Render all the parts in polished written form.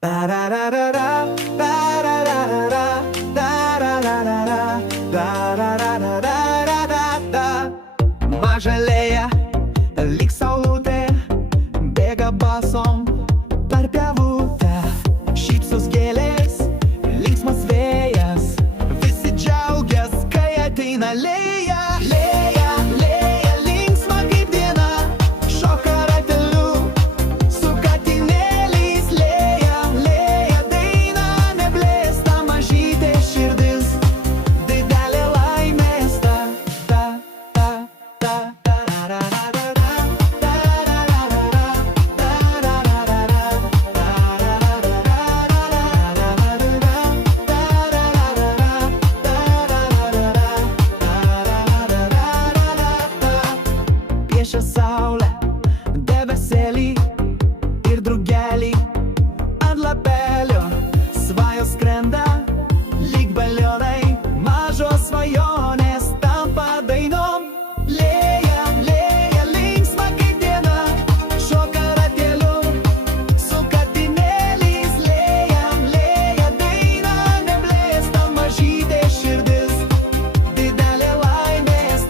Тарарарара, тарарарара, тарарарара, tararararararara. Maža Lėja lyg saulutė bėga basom per pievutę. Šypsos gėlės, linksmas vėjas, visi džiaugias, kai ateina Lėja. Lėja, Lėja, linksma kaip diena, šoka rateliu su katinėliais. Lėja, Lėja, daina neblėsta, mažytė širdis, didelė laimės. Piešia saulę, debesėlį ir drugelį ant lapelio. Svajos skrenda lyg balionai, mažos svajonės tampa dainom. Lėja, Lėja, linksma kaip diena, šoka rateliu su katinėliais. Lėja, Lėja, daina neblėsta, mažytė širdis, didelė laimės.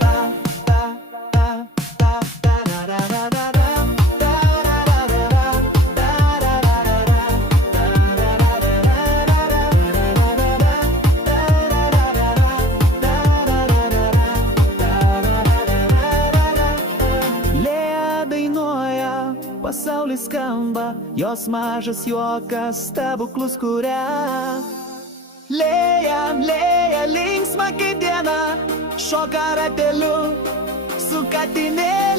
Lėja dainuoja, pasaulis skamba, jos mažas juokas stebuklus kuria. Lėja, Lėja, linksma kaip diena, šoka rateliu su katinėliais.